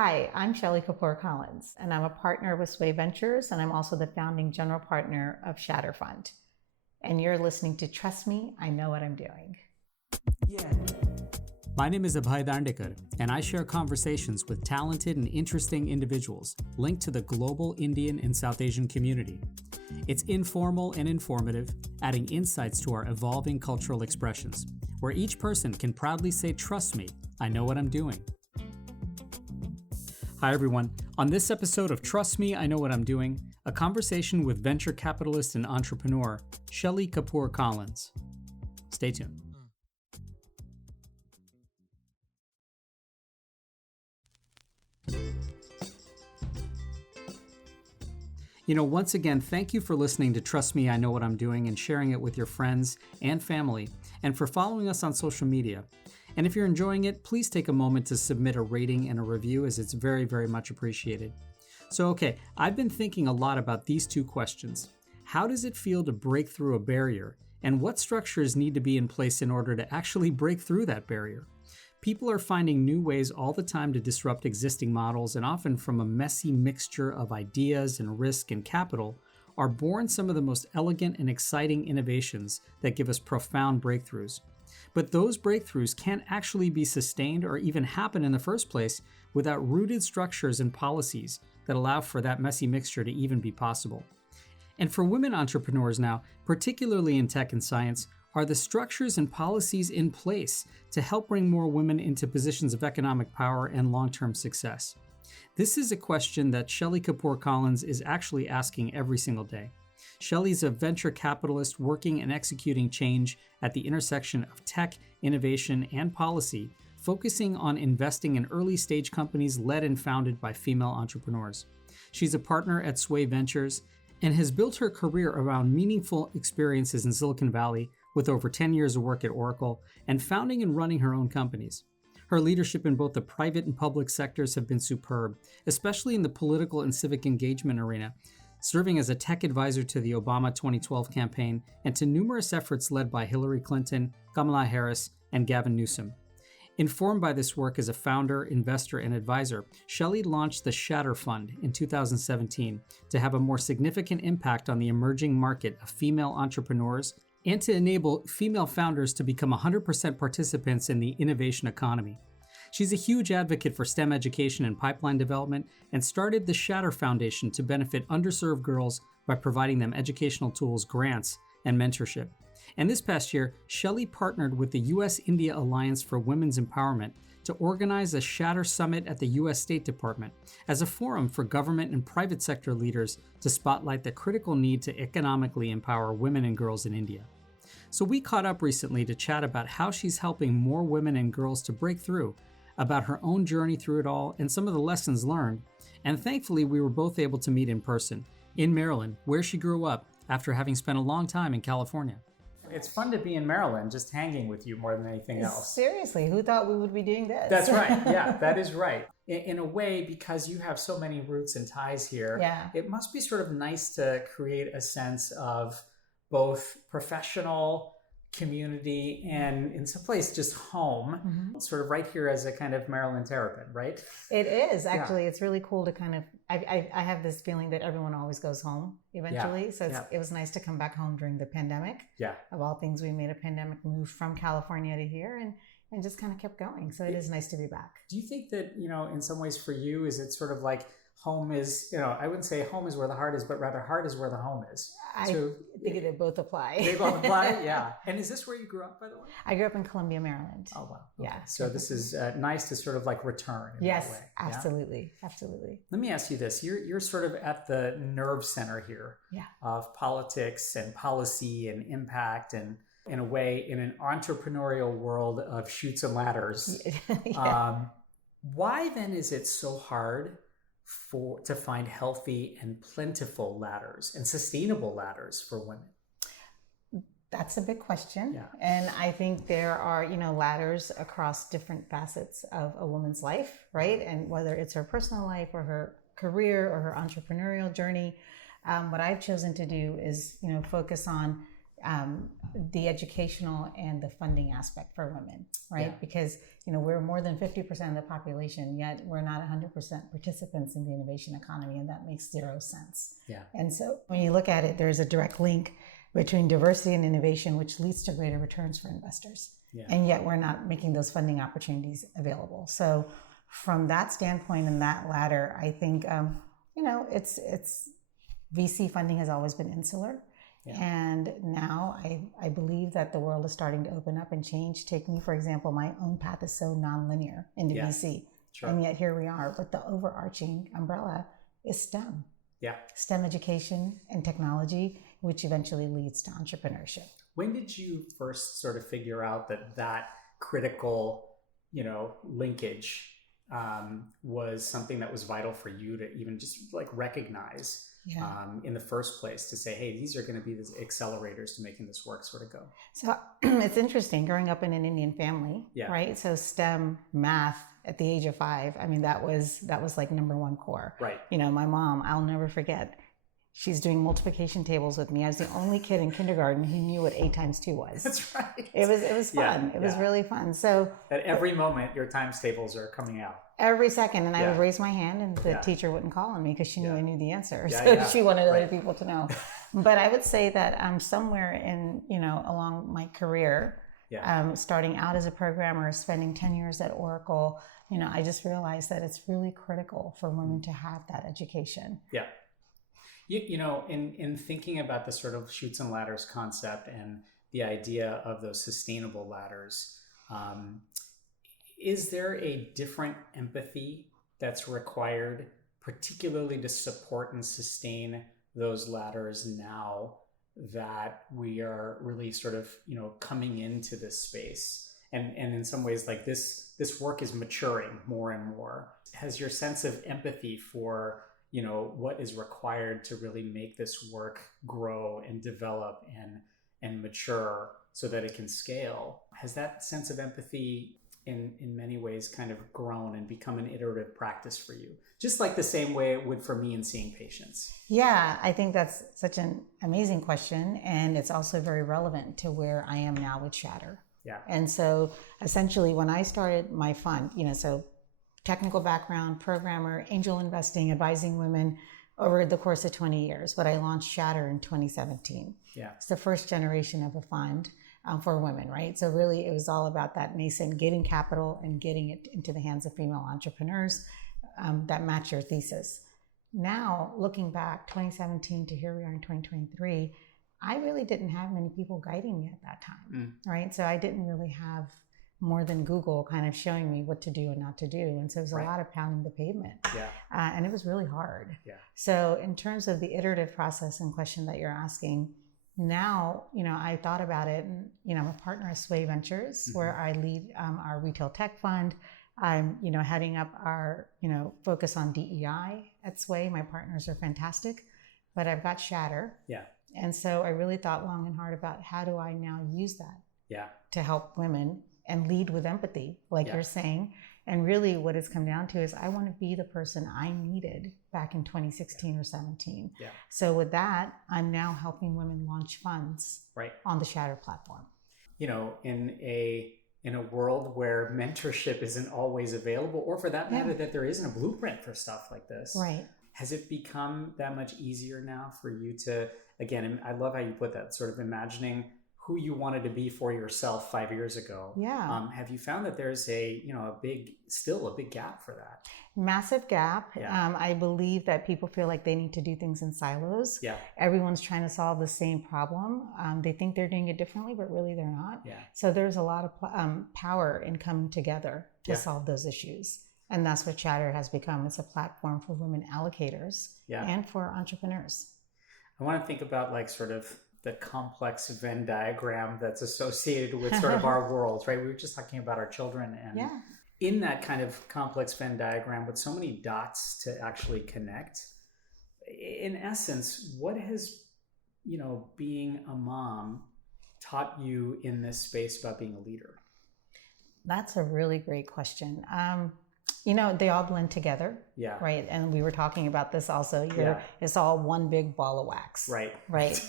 Hi, I'm Shelly Kapoor Collins, and I'm a partner with Sway Ventures, and I'm also the founding general partner of SHATTER Fund. And you're listening to Trust Me, I Know What I'm Doing. Yeah. My name is Abhay Dandekar, and I share conversations with talented and interesting individuals linked to the global Indian and South Asian community. It's informal and informative, adding insights to our evolving cultural expressions, where each person can proudly say, "Trust me, I know what I'm doing." Hi everyone. On this episode of Trust Me, I Know What I'm Doing, a conversation with venture capitalist and entrepreneur, Shelly Kapoor Collins. Stay tuned. Once again, thank you for listening to Trust Me, I Know What I'm Doing and sharing it with your friends and family, and for following us on social media. And if you're enjoying it, please take a moment to submit a rating and a review, as it's very, very much appreciated. So, I've been thinking a lot about these two questions. How does it feel to break through a barrier? And what structures need to be in place in order to actually break through that barrier? People are finding new ways all the time to disrupt existing models, and often from a messy mixture of ideas and risk and capital are born some of the most elegant and exciting innovations that give us profound breakthroughs. But those breakthroughs can't actually be sustained or even happen in the first place without rooted structures and policies that allow for that messy mixture to even be possible. And for women entrepreneurs now, particularly in tech and science, are the structures and policies in place to help bring more women into positions of economic power and long-term success? This is a question that Shelly Kapoor Collins is actually asking every single day. Shelly's a venture capitalist working and executing change at the intersection of tech, innovation, and policy, focusing on investing in early-stage companies led and founded by female entrepreneurs. She's a partner at Sway Ventures and has built her career around meaningful experiences in Silicon Valley with over 10 years of work at Oracle and founding and running her own companies. Her leadership in both the private and public sectors have been superb, especially in the political and civic engagement arena, serving as a tech advisor to the Obama 2012 campaign and to numerous efforts led by Hillary Clinton, Kamala Harris, and Gavin Newsom. Informed by this work as a founder, investor, and advisor, Shelly launched the SHATTER Fund in 2017 to have a more significant impact on the emerging market of female entrepreneurs and to enable female founders to become 100% participants in the innovation economy. She's a huge advocate for STEM education and pipeline development and started the SHATTER Foundation to benefit underserved girls by providing them educational tools, grants, and mentorship. And this past year, Shelly partnered with the U.S.-India Alliance for Women's Empowerment to organize a SHATTER Summit at the U.S. State Department as a forum for government and private sector leaders to spotlight the critical need to economically empower women and girls in India. So we caught up recently to chat about how she's helping more women and girls to break through, about her own journey through it all and some of the lessons learned. And thankfully, we were both able to meet in person in Maryland, where she grew up after having spent a long time in California. It's fun to be in Maryland, just hanging with you more than anything else. Seriously, who thought we would be doing this? That's right. Yeah, that is right. In a way, because you have so many roots and ties here, It must be sort of nice to create a sense of both professional community and in some place just home, sort of right here as a kind of Maryland terrapin, right? It is actually. It's really cool to kind of, I have this feeling that everyone always goes home eventually. So it was nice to come back home during the pandemic. Yeah. Of all things, we made a pandemic move from California to here and just kind of kept going. So it is nice to be back. Do you think that, in some ways for you, is it sort of like home is, I wouldn't say home is where the heart is, but rather heart is where the home is. I think they both apply. They both apply, yeah. And is this where you grew up, by the way? I grew up in Columbia, Maryland. Oh, wow. Okay. Yeah. So this is nice to sort of like return in that way. Absolutely. Yeah? Absolutely. Let me ask you this. You're sort of at the nerve center here of politics and policy and impact and, in a way, in an entrepreneurial world of chutes and ladders. Why then is it so hard to find healthy and plentiful ladders and sustainable ladders for women? That's a big question. Yeah. And I think there are, ladders across different facets of a woman's life, right? And whether it's her personal life or her career or her entrepreneurial journey, what I've chosen to do is, focus on the educational and the funding aspect for women, right? Yeah. Because, we're more than 50% of the population, yet we're not 100% participants in the innovation economy, and that makes zero sense. Yeah. And so when you look at it, there's a direct link between diversity and innovation, which leads to greater returns for investors. Yeah. And yet we're not making those funding opportunities available. So from that standpoint and that ladder, I think, it's VC funding has always been insular. Yeah. And now I believe that the world is starting to open up and change. Take me, for example, my own path is so nonlinear into VC. Sure. And yet here we are. But the overarching umbrella is STEM. Yeah. STEM education and technology, which eventually leads to entrepreneurship. When did you first sort of figure out that critical, linkage was something that was vital for you to even just like recognize in the first place, to say, hey, these are going to be the accelerators to making this work sort of go? So it's interesting growing up in an Indian family, right? So STEM, math at the age of 5, I mean, that was like number one core. Right. My mom, I'll never forget, she's doing multiplication tables with me. I was the only kid in kindergarten who knew what 8 times 2 was. That's right. It was fun. It was really fun. So at every moment, your times tables are coming out. Every second. And I would raise my hand and the teacher wouldn't call on me because she knew I knew the answer. Yeah, so she wanted other people to know. But I would say that I'm somewhere in, along my career, starting out as a programmer, spending 10 years at Oracle, I just realized that it's really critical for women to have that education. Yeah. In thinking about the sort of chutes and ladders concept and the idea of those sustainable ladders, is there a different empathy that's required, particularly to support and sustain those ladders now that we are really sort of, coming into this space? And in some ways, like this work is maturing more and more. Has your sense of empathy for what is required to really make this work grow and develop and mature so that it can scale, has that sense of empathy in many ways kind of grown and become an iterative practice for you? Just like the same way it would for me in seeing patients. Yeah, I think that's such an amazing question. And it's also very relevant to where I am now with Shatter. Yeah. And so essentially when I started my fund, so technical background, programmer, angel investing, advising women over the course of 20 years. But I launched Shatter in 2017. Yeah. It's the first generation of a fund for women, right? So really it was all about that nascent getting capital and getting it into the hands of female entrepreneurs that match your thesis. Now, looking back 2017 to here we are in 2023, I really didn't have many people guiding me at that time, right? So I didn't really have more than Google kind of showing me what to do and not to do. And so it was a lot of pounding the pavement. Yeah. And it was really hard. Yeah. So in terms of the iterative process and question that you're asking, now, I thought about it and, I'm a partner of Sway Ventures, where I lead our retail tech fund. I'm, heading up our, focus on DEI at Sway. My partners are fantastic, but I've got Shatter. Yeah. And so I really thought long and hard about how do I now use that to help women and lead with empathy, like you're saying. And really what it's come down to is I want to be the person I needed back in 2016 or 17. Yeah. So with that, I'm now helping women launch funds on the Shatter platform. In a world where mentorship isn't always available, or for that matter, that there isn't a blueprint for stuff like this. Right. Has it become that much easier now for you to, again, I love how you put that, sort of imagining who you wanted to be for yourself 5 years ago. Yeah. Have you found that there's still a big gap for that? Massive gap. Yeah. I believe that people feel like they need to do things in silos. Yeah. Everyone's trying to solve the same problem. They think they're doing it differently, but really they're not. Yeah. So there's a lot of power in coming together to solve those issues. And that's what Shatter has become. It's a platform for women allocators and for entrepreneurs. I want to think about like sort of the complex Venn diagram that's associated with sort of our world, right? We were just talking about our children, and in that kind of complex Venn diagram with so many dots to actually connect, in essence, what has, being a mom taught you in this space about being a leader? That's a really great question. They all blend together. Yeah. Right. And we were talking about this also. It's all one big ball of wax. Right. Right.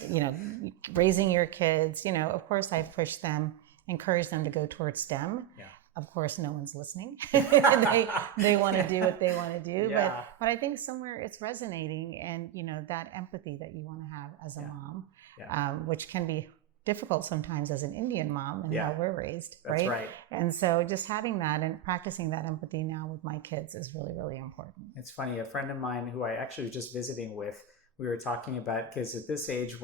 Raising your kids, of course I've pushed them, encouraged them to go towards STEM. Yeah. Of course, no one's listening. they want to do what they want to do. Yeah. But I think somewhere it's resonating, and, that empathy that you want to have as a mom, which can be difficult sometimes as an Indian mom and how we're raised, That's right? And so just having that and practicing that empathy now with my kids is really, really important. It's funny, a friend of mine who I actually was just visiting with, we were talking about, because at this age,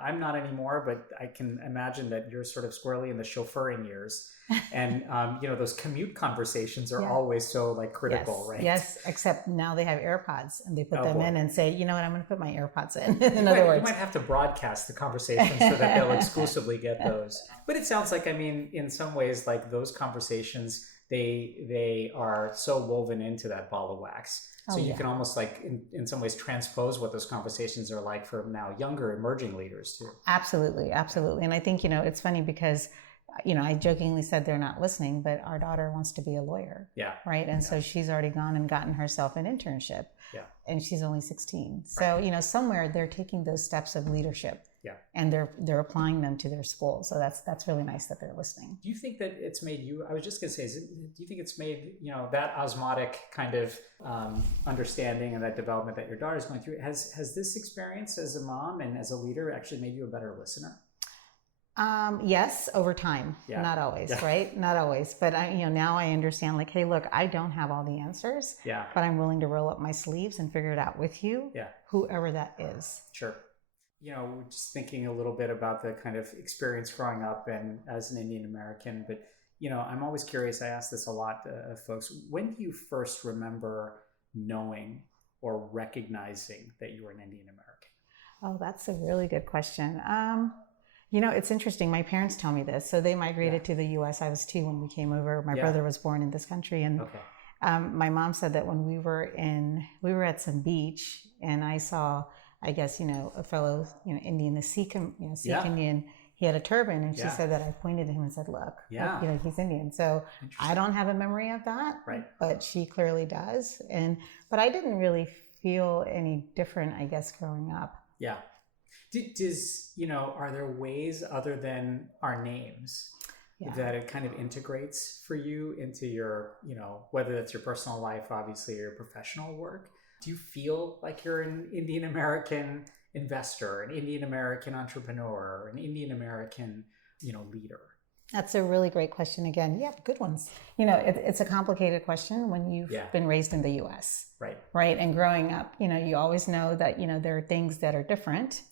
I'm not anymore, but I can imagine that you're sort of squarely in the chauffeuring years. And, those commute conversations are always so like critical, right? Yes, except now they have AirPods and they put them in and say, you know what, I'm going to put my AirPods in. You might have to broadcast the conversation so that they'll exclusively get those. But it sounds like, in some ways, like those conversations, they are so woven into that ball of wax. So you can almost like in some ways transpose what those conversations are like for now younger emerging leaders too. Absolutely. And I think, it's funny because, I jokingly said they're not listening, but our daughter wants to be a lawyer. Yeah. Right. And so she's already gone and gotten herself an internship. Yeah. And she's only 16. So, somewhere they're taking those steps of leadership. Yeah. And they're applying them to their school. So that's really nice that they're listening. Do you think that it's made you, I was just going to say, do you think it's made, that osmotic kind of understanding and that development that your daughter's going through, has this experience as a mom and as a leader actually made you a better listener? Yes, over time, not always, right? Not always. But now I understand, like, hey, look, I don't have all the answers, but I'm willing to roll up my sleeves and figure it out with you, whoever that is. Sure. We're just thinking a little bit about the kind of experience growing up and as an Indian American, but, I'm always curious. I ask this a lot of folks. When do you first remember knowing or recognizing that you were an Indian American? Oh, that's a really good question. It's interesting. My parents tell me this. So they migrated to the U.S. I was 2 when we came over. My brother was born in this country. And my mom said that when we were at some beach and I saw, I guess, a fellow, Indian, the Sikh Indian, he had a turban, and she said that I pointed at him and said, look, he's Indian. So I don't have a memory of that, but she clearly does. But I didn't really feel any different, I guess, growing up. Yeah. Are there ways other than our names that it kind of integrates for you into your, whether that's your personal life, obviously, or your professional work? Do you feel like you're an Indian American investor, an Indian American entrepreneur, an Indian American, leader? That's a really great question. Again, good ones. It's a complicated question when you've been raised in the U.S. Right. And growing up, you always know that, there are things that are different.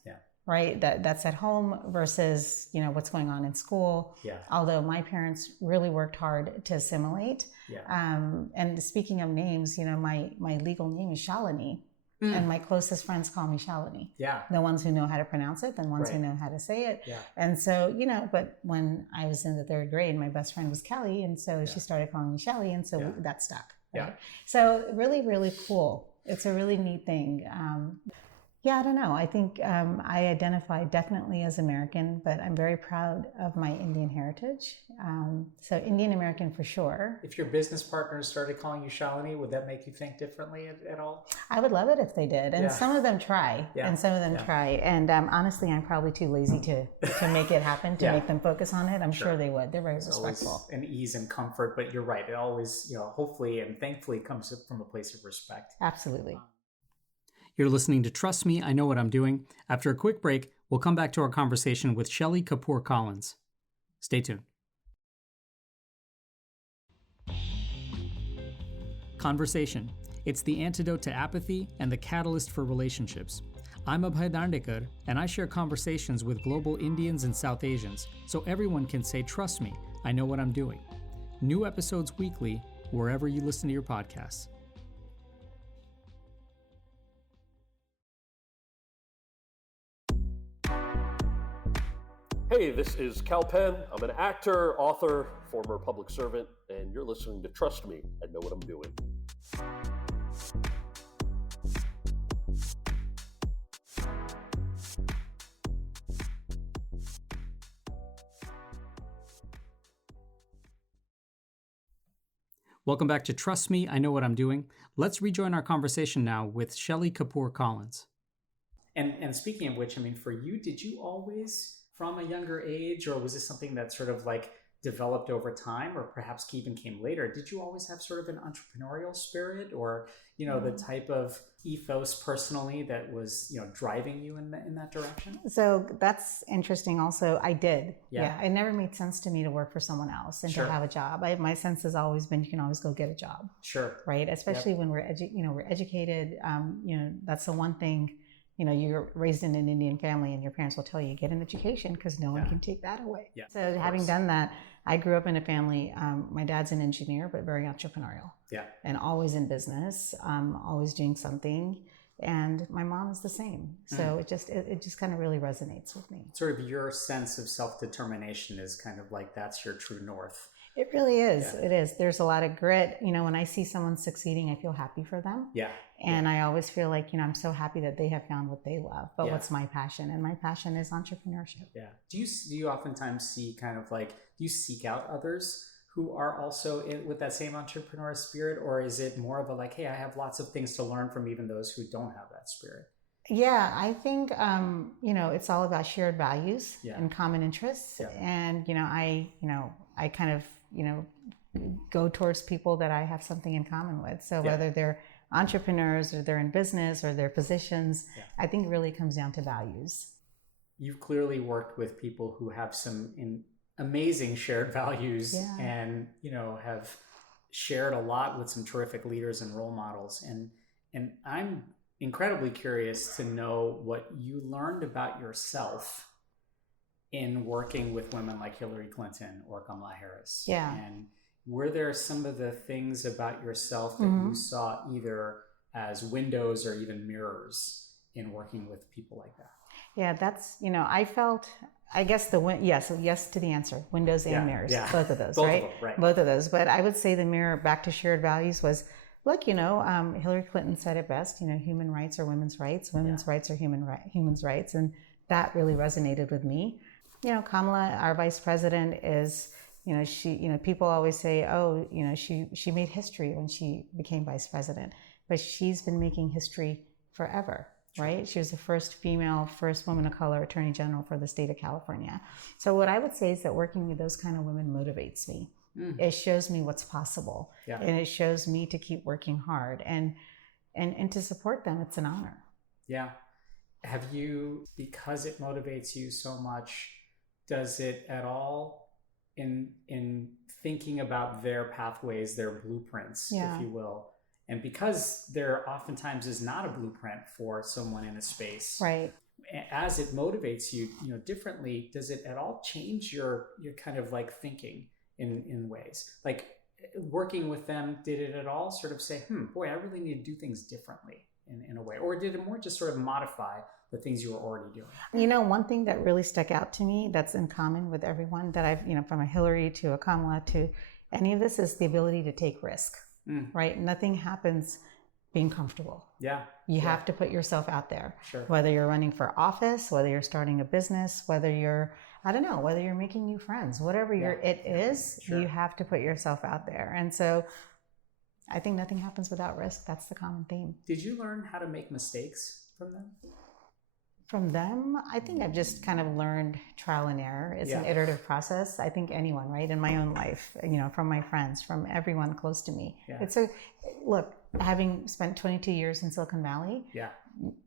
Right. That's at home versus, what's going on in school. Although my parents really worked hard to assimilate. And speaking of names, my legal name is Shalini. And my closest friends call me Shalini. The ones who know how to pronounce it, the ones who know how to say it. And so, but when I was in the 3rd grade, my best friend was Kelly. And so she started calling me Shelly. And so that stuck. Right? So really, really cool. It's a really neat thing. I don't know. I think I identify definitely as American, but I'm very proud of my Indian heritage. So Indian American for sure. If your business partners started calling you Shalini, would that make you think differently at all? I would love it if they did. And some of them try. And some of them try. And honestly, I'm probably too lazy to make it happen, to make them focus on it. I'm sure they would. They're very respectful. An ease and comfort, but you're right. It always, hopefully and thankfully comes from a place of respect. Absolutely. You're listening to Trust Me, I Know What I'm Doing. After a quick break, we'll come back to our conversation with Shelly Kapoor Collins. Stay tuned. Conversation. It's the antidote to apathy and the catalyst for relationships. I'm Abhay Dandekar, and I share conversations with global Indians and South Asians, so everyone can say, trust me, I know what I'm doing. New episodes weekly, wherever you listen to your podcasts. Hey, this is Cal Penn. I'm an actor, author, former public servant, and you're listening to Trust Me, I Know What I'm Doing. Welcome back to Trust Me, I Know What I'm Doing. Let's rejoin our conversation now with Shelly Kapoor Collins. And speaking of which, I mean, for you, did you always, from a younger age, or was this something that sort of like developed over time, or perhaps even came later? Did you always have sort of an entrepreneurial spirit, or, you know, the type of ethos personally that was, you know, driving you in that direction? So that's interesting. Also, I did. Yeah. It never made sense to me to work for someone else and Sure. to have a job. My sense has always been you can always go get a job. Sure. Right. Especially when we're educated. That's the one thing. You're raised in an Indian family, and your parents will tell you get an education because no one can take that away. Yeah, so having done that, I grew up in a family. My dad's an engineer, but very entrepreneurial. Yeah. And always in business, always doing something. And my mom is the same. So it just kind of really resonates with me. Sort of your sense of self-determination is kind of like that's your true north. It really is. Yeah. It is. There's a lot of grit. When I see someone succeeding, I feel happy for them. Yeah. And I always feel like, I'm so happy that they have found what they love. But what's my passion? And my passion is entrepreneurship. Yeah. Do you oftentimes see kind of like, do you seek out others who are also with that same entrepreneurial spirit? Or is it more of a like, hey, I have lots of things to learn from even those who don't have that spirit? Yeah, I think, it's all about shared values and common interests. Yeah. And, I kind of, go towards people that I have something in common with. So whether they're entrepreneurs or they're in business or they're physicians, I think it really comes down to values. You've clearly worked with people who have some amazing shared values and, have shared a lot with some terrific leaders and role models. And I'm incredibly curious to know what you learned about yourself in working with women like Hillary Clinton or Kamala Harris. Yeah. And were there some of the things about yourself that you saw either as windows or even mirrors in working with people like that? Yeah, that's, I felt, I guess yes to the answer, windows and mirrors, both of those, Both right? of them, right? Both of those. But I would say the mirror back to shared values was, look, Hillary Clinton said it best, human rights are women's rights, women's rights are human's rights. And that really resonated with me. Kamala, our vice president, is, she, people always say, oh, she made history when she became vice president, but she's been making history forever, right? She was the first woman of color attorney general for the state of California. So what I would say is that working with those kind of women motivates me. It shows me what's possible, and it shows me to keep working hard and to support them. It's an honor. Yeah. Have you, because it motivates you so much, does it at all in thinking about their pathways, their blueprints, if you will, and because there oftentimes is not a blueprint for someone in a space, right? As it motivates you, differently, does it at all change your kind of like thinking in ways like working with them? Did it at all sort of say, boy, I really need to do things differently in a way, or did it more just sort of modify the things you were already doing? One thing that really stuck out to me that's in common with everyone that I've, from a Hillary to a Kamala to any of this, is the ability to take risk, right? Nothing happens being comfortable. Yeah. You have to put yourself out there. Sure. Whether you're running for office, whether you're starting a business, whether you're, whether you're making new friends, whatever it is, you have to put yourself out there. And so I think nothing happens without risk. That's the common theme. Did you learn how to make mistakes from them? From them, I think I've just kind of learned trial and error. It's an iterative process. I think anyone, right, in my own life, from my friends, from everyone close to me. Yeah. Look, having spent 22 years in Silicon Valley,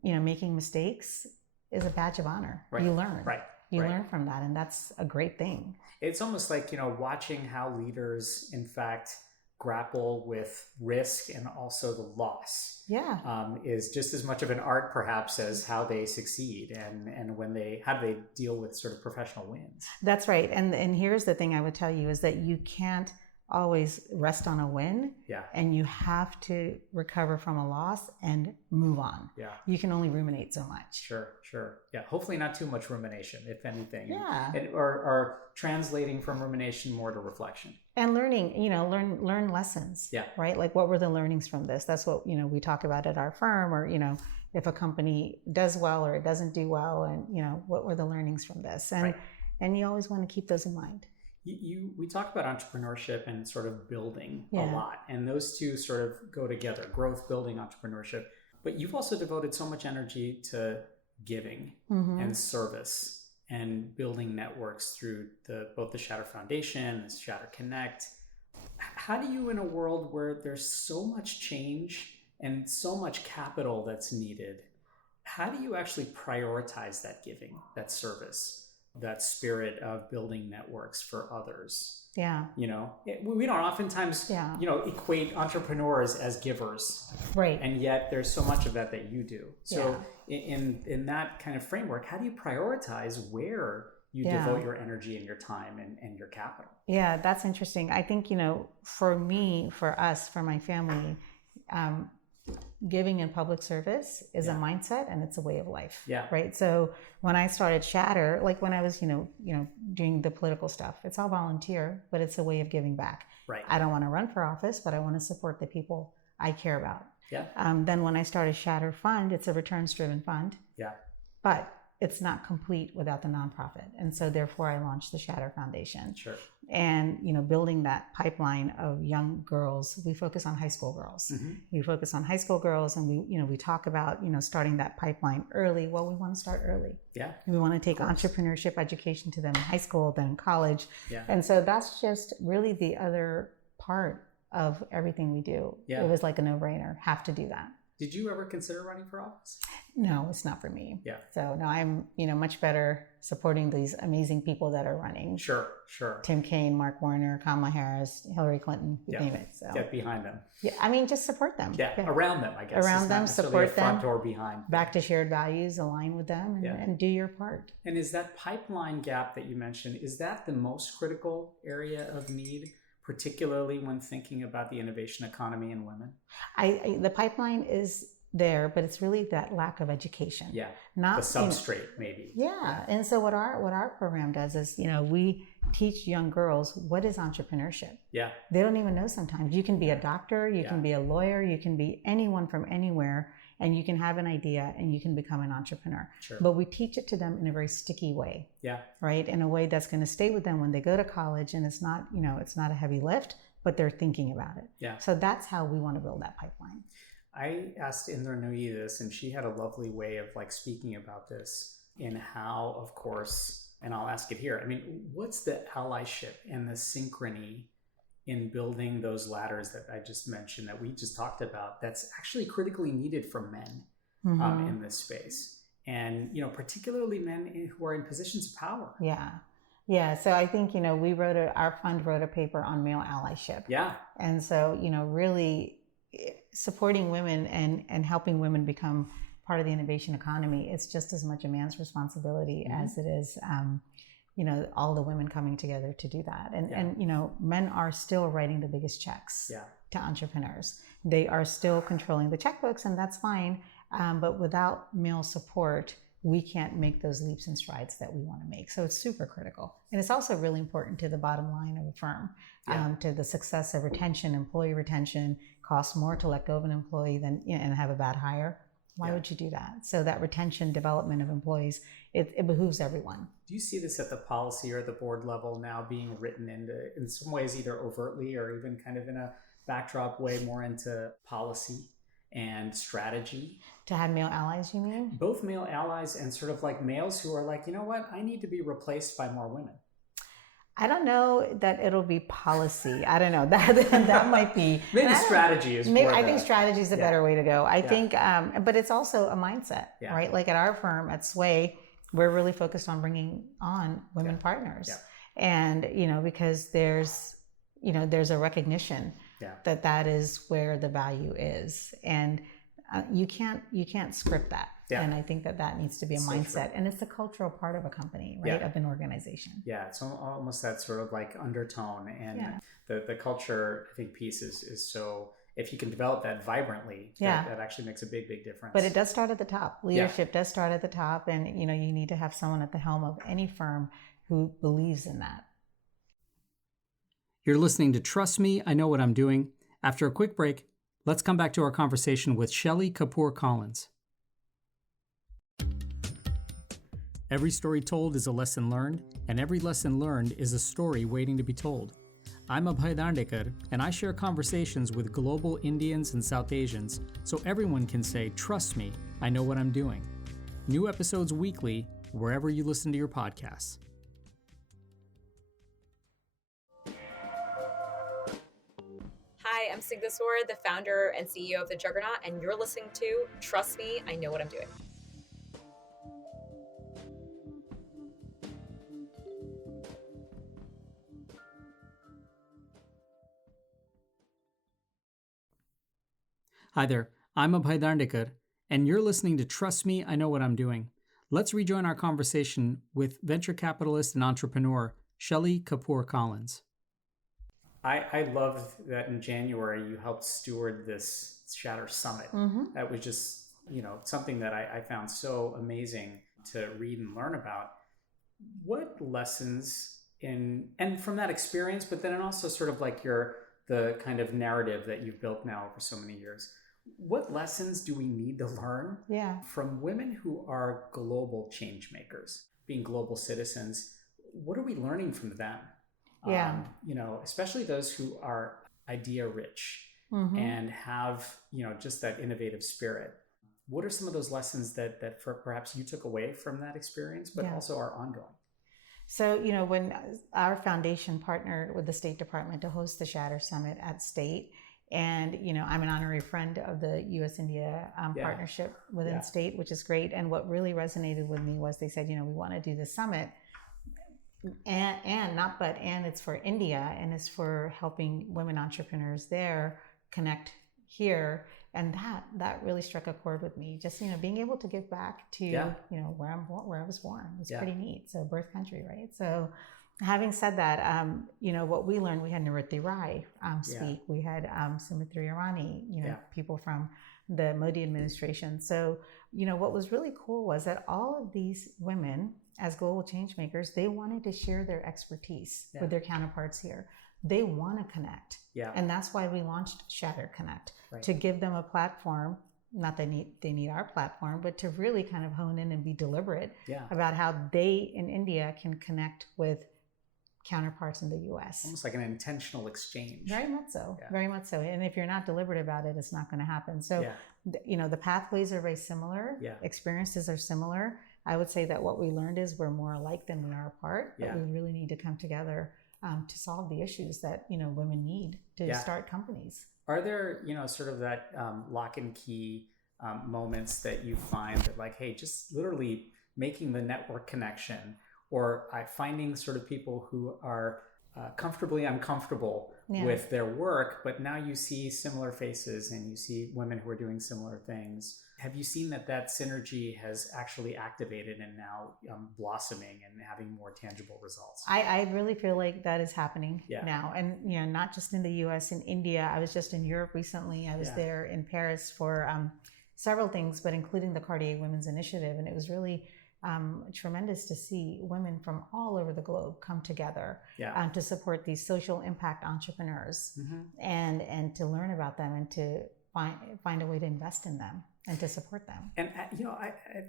making mistakes is a badge of honor. Right. You learn. Right. You learn from that, and that's a great thing. It's almost like, watching how leaders, in fact, grapple with risk and also the loss is just as much of an art perhaps as how they succeed and how do they deal with sort of professional wins. That's right. And here's the thing I would tell you is that you can't always rest on a win, and you have to recover from a loss and move on. You can only ruminate so much. Sure. Yeah, hopefully not too much rumination, if anything. Yeah. Or translating from rumination more to reflection. And learning, learn lessons. Yeah. Right? Like, what were the learnings from this? That's what, we talk about at our firm, or, if a company does well or it doesn't do well, and, what were the learnings from this? And you always want to keep those in mind. We talk about entrepreneurship and sort of building a Yeah. lot, and those two sort of go together: growth, building, entrepreneurship. But you've also devoted so much energy to giving and service and building networks through both the Shatter Foundation and Shatter Connect. How do you, in a world where there's so much change and so much capital that's needed, how do you actually prioritize that giving, that service, that spirit of building networks for others? Yeah. We don't oftentimes, equate entrepreneurs as givers. Right. And yet there's so much of that you do. So in that kind of framework, how do you prioritize where you devote your energy and your time and your capital? Yeah, that's interesting. I think, for me, for us, for my family, giving in public service is a mindset and it's a way of life. Yeah. Right. So when I started Shatter, like when I was, doing the political stuff, it's all volunteer, but it's a way of giving back. Right. I don't want to run for office, but I want to support the people I care about. Yeah. Then when I started Shatter Fund, it's a returns-driven fund. Yeah. But it's not complete without the nonprofit. And so therefore I launched the Shatter Foundation. Sure. And, building that pipeline of young girls, we focus on high school girls. We focus on high school girls and we talk about, starting that pipeline early. Well, we want to start early. Yeah. We want to take entrepreneurship education to them in high school, then in college. Yeah. And so that's just really the other part of everything we do. Yeah. It was like a no-brainer, have to do that. Did you ever consider running for office? No, it's not for me. Yeah. So no, I'm, much better supporting these amazing people that are running. Sure. Tim Kaine, Mark Warner, Kamala Harris, Hillary Clinton, you name it. So get behind them. Yeah, just support them. Yeah, around them, I guess. Around them, support them. Front or behind. Back to shared values, align with them, and do your part. And is that pipeline gap that you mentioned, is that the most critical area of need, particularly when thinking about the innovation economy and women? The pipeline is there, but it's really that lack of education. Yeah. Not the substrate, maybe. Yeah. And so what our program does is, we teach young girls what is entrepreneurship. Yeah. They don't even know sometimes. You can be a doctor, you can be a lawyer, you can be anyone from anywhere, and you can have an idea and you can become an entrepreneur. Sure. But we teach it to them in a very sticky way. Yeah. Right? In a way that's going to stay with them when they go to college, and it's not, it's not a heavy lift, but they're thinking about it. Yeah. So that's how we want to build that pipeline. I asked Indra Nooyi this, and she had a lovely way of speaking about this in how, of course, and I'll ask it here. I mean, what's the allyship and the synchrony in building those ladders that I just mentioned, that we just talked about, that's actually critically needed from men in this space? And, particularly men who are in positions of power. Yeah. Yeah. So I think, our fund wrote a paper on male allyship. Yeah. And so, really supporting women and helping women become part of the innovation economy, it's just as much a man's responsibility as it is, all the women coming together to do that. And men are still writing the biggest checks to entrepreneurs. They are still controlling the checkbooks, and that's fine. But without male support, we can't make those leaps and strides that we want to make. So it's super critical. And it's also really important to the bottom line of a firm, to the success of retention, employee retention. Costs more to let go of an employee than and have a bad hire. Why would you do that? So that retention, development of employees, it behooves everyone. Do you see this at the policy or the board level now being written into, in some ways, either overtly or even kind of in a backdrop way, more into policy and strategy? To have male allies, you mean? Both male allies and sort of males who are you know what, I need to be replaced by more women. I don't know that it'll be policy. I don't know that might be maybe strategy is. Maybe I think strategy is a better way to go. I think, but it's also a mindset, right? Like at our firm at Sway, we're really focused on bringing on women partners, and because there's a recognition that is where the value is, and you can't script that. Yeah. And I think that needs to be a mindset. And it's a cultural part of a company, right? Of an organization. Yeah. It's almost that sort of undertone. And the culture, I think, piece is so, if you can develop that vibrantly, that actually makes a big, big difference. But it does start at the top. Leadership does start at the top. And, you need to have someone at the helm of any firm who believes in that. You're listening to Trust Me, I Know What I'm Doing. After a quick break, let's come back to our conversation with Shelly Kapoor Collins. Every story told is a lesson learned, and every lesson learned is a story waiting to be told. I'm Abhay Dandekar, and I share conversations with global Indians and South Asians so everyone can say, "Trust me, I know what I'm doing." New episodes weekly, wherever you listen to your podcasts. Hi, I'm Sigdaswar, the founder and CEO of The Juggernaut, and you're listening to Trust Me, I Know What I'm Doing. Hi there, I'm Abhay Dandekar, and you're listening to Trust Me, I Know What I'm Doing. Let's rejoin our conversation with venture capitalist and entrepreneur, Shelly Kapoor Collins. I loved that in January you helped steward this Shatter Summit. That was just, something that I found so amazing to read and learn about. What lessons and from that experience, but then also sort of like the kind of narrative that you've built now over so many years, what lessons do we need to learn from women who are global change makers, being global citizens? What are we learning from them? Especially those who are idea rich and have, just that innovative spirit. What are some of those lessons that perhaps you took away from that experience, but also are ongoing? So, when our foundation partnered with the State Department to host the Shatter Summit at State, and, I'm an honorary friend of the U.S.-India partnership within State, which is great. And what really resonated with me was they said, we want to do the summit and it's for India, and it's for helping women entrepreneurs there connect here. And that really struck a chord with me. Just, being able to give back to, where I was born was pretty neat. So birth country, right? So having said that, what we learned, we had Nritti Rai speak. We had Sumitri Irani, people from the Modi administration. So, what was really cool was that all of these women, as global change makers, they wanted to share their expertise with their counterparts here. They want to connect. And that's why we launched Shatter Connect, to give them a platform. Not that they need our platform, but to really kind of hone in and be deliberate about how they in India can connect with counterparts in the US. Almost like an intentional exchange. Very much so. Very much so. And if you're not deliberate about it, it's not going to happen. So, the pathways are very similar. Experiences are similar. I would say that what we learned is we're more alike than we are apart, but we really need to come together to solve the issues that, women need to start companies. Are there, sort of that lock and key moments that you find that like, hey, just literally making the network connection, or finding sort of people who are comfortably uncomfortable with their work, but now you see similar faces and you see women who are doing similar things. Have you seen that synergy has actually activated and now blossoming and having more tangible results? I really feel like that is happening now. And, not just in the US, in India. I was just in Europe recently. I was there in Paris for several things, but including the Cartier Women's Initiative. And it was really tremendous to see women from all over the globe come together to support these social impact entrepreneurs and to learn about them and to find a way to invest in them and to support them. And,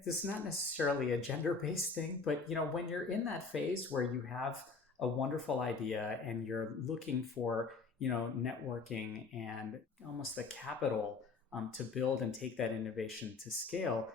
this is not necessarily a gender-based thing, but, when you're in that phase where you have a wonderful idea and you're looking for, networking and almost the capital to build and take that innovation to scale,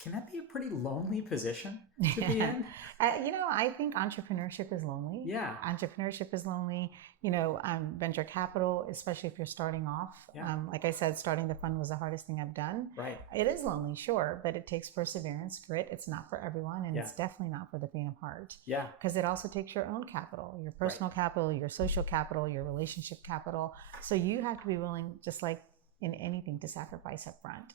can that be a pretty lonely position to be in? I think entrepreneurship is lonely. Entrepreneurship is lonely. Venture capital, especially if you're starting off. Like I said, starting the fund was the hardest thing I've done. It is lonely, sure, but it takes perseverance, grit. It's not for everyone, and it's definitely not for the faint of heart. Because it also takes your own capital, your personal capital, your social capital, your relationship capital. So you have to be willing, just like in anything, to sacrifice up front.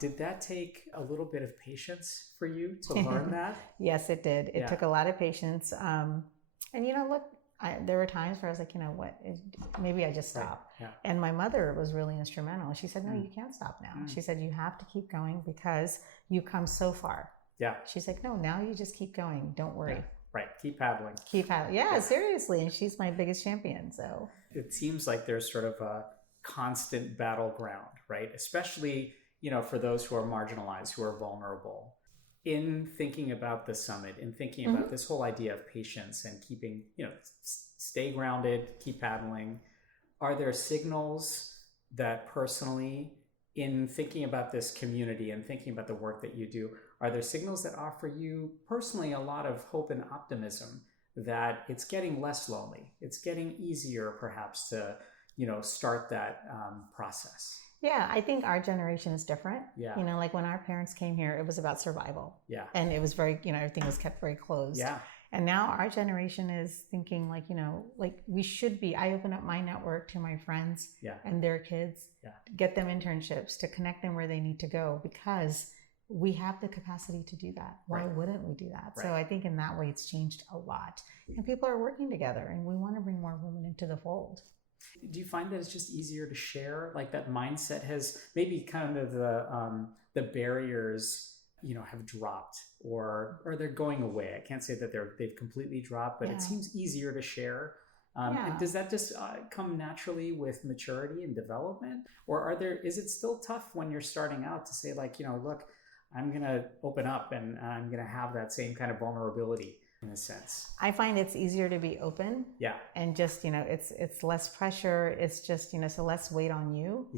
Did that take a little bit of patience for you to learn that? Yes, it did. It took a lot of patience. And there were times where I was like, maybe I just stop. And my mother was really instrumental. She said, no, you can't stop now. She said, you have to keep going because you've come so far. She's like, no, now you just keep going. Don't worry. Keep paddling. Keep paddling. Yeah, seriously. And she's my biggest champion. So it seems like there's sort of a constant battleground, right? Especially, for those who are marginalized, who are vulnerable. in thinking about the summit, in thinking about this whole idea of patience and keeping, stay grounded, keep paddling, are there signals that personally, in thinking about this community and thinking about the work that you do, are there signals that offer you personally a lot of hope and optimism that it's getting less lonely, it's getting easier perhaps to, start that process? Yeah, I think our generation is different. Yeah. Like when our parents came here, it was about survival. Yeah. And it was very, everything was kept very closed. Yeah. And now our generation is thinking like we should be. I open up my network to my friends and their kids, get them internships, to connect them where they need to go, because we have the capacity to do that. Why wouldn't we do that? Right. So I think in that way, it's changed a lot. And people are working together, and we want to bring more women into the fold. Do you find that it's just easier to share? Like that mindset has maybe kind of the barriers, have dropped or they're going away. I can't say that they've completely dropped, but it seems easier to share. And does that just come naturally with maturity and development, or is it still tough when you're starting out to say like, look, I'm going to open up and I'm going to have that same kind of vulnerability in a sense? I find it's easier to be open. Yeah. And just, it's less pressure. It's just, so less weight on you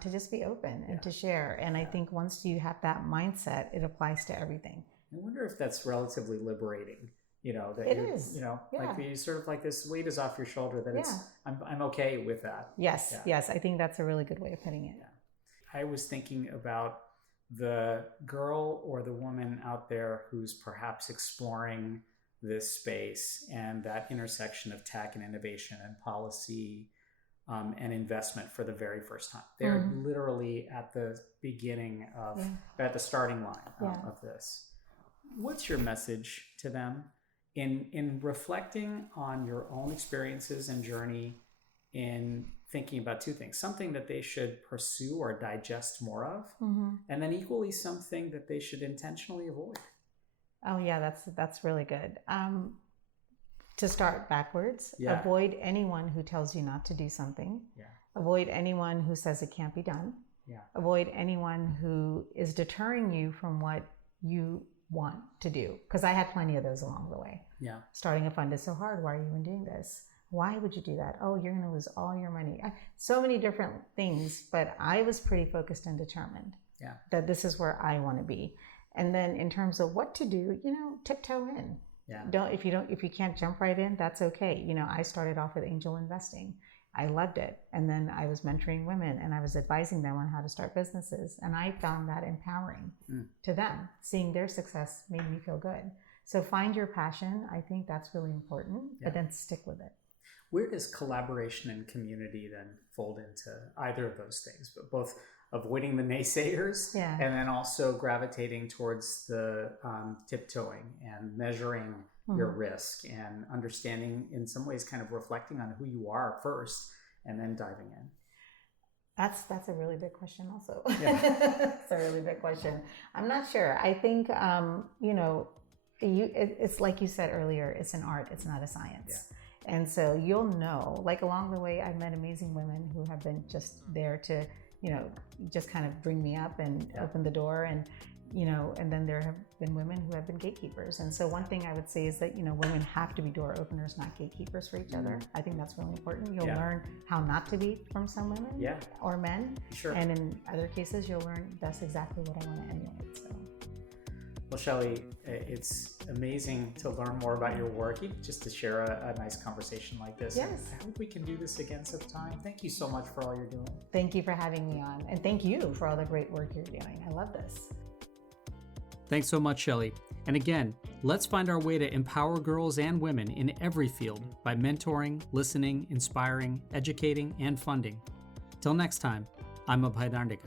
to just be open and to share. And I think once you have that mindset, it applies to everything. I wonder if that's relatively liberating, that it is. like you sort of like this weight is off your shoulder, that I'm okay with that. Yes. Yeah. Yes. I think that's a really good way of putting it. Yeah. I was thinking about the girl or the woman out there who's perhaps exploring this space and that intersection of tech and innovation and policy and investment for the very first time. They're literally at the beginning of, at the starting line of this. What's your message to them in reflecting on your own experiences and journey, in thinking about two things: something that they should pursue or digest more of, and then equally something that they should intentionally avoid? Oh yeah, that's really good. To start backwards, avoid anyone who tells you not to do something. Yeah. Avoid anyone who says it can't be done. Yeah. Avoid anyone who is deterring you from what you want to do. Because I had plenty of those along the way. Yeah. Starting a fund is so hard. Why are you even doing this? Why would you do that? Oh, you're going to lose all your money. So many different things, but I was pretty focused and determined that this is where I want to be. And then in terms of what to do, tiptoe in. Yeah. If you can't jump right in, that's okay. I started off with angel investing. I loved it. And then I was mentoring women and I was advising them on how to start businesses. And I found that empowering to them. Seeing their success made me feel good. So find your passion. I think that's really important, but then stick with it. Where does collaboration and community then fold into either of those things, but both avoiding the naysayers and then also gravitating towards the tiptoeing and measuring your risk and understanding, in some ways kind of reflecting on who you are first and then diving in? That's a really big question also. It's a really big question. I'm not sure. I think, it's like you said earlier, it's an art, it's not a science. Yeah. And so you'll know, like along the way, I've met amazing women who have been just there to, just kind of bring me up and open the door. And, and then there have been women who have been gatekeepers. And so one thing I would say is that, women have to be door openers, not gatekeepers for each other. I think that's really important. You'll learn how not to be from some women or men. Sure. And in other cases, you'll learn that's exactly what I want to emulate. So. Well, Shelly, it's amazing to learn more about your work, even just to share a nice conversation like this. Yes. I hope we can do this again sometime. Thank you so much for all you're doing. Thank you for having me on. And thank you for all the great work you're doing. I love this. Thanks so much, Shelly. And again, let's find our way to empower girls and women in every field by mentoring, listening, inspiring, educating, and funding. Till next time, I'm Abhay.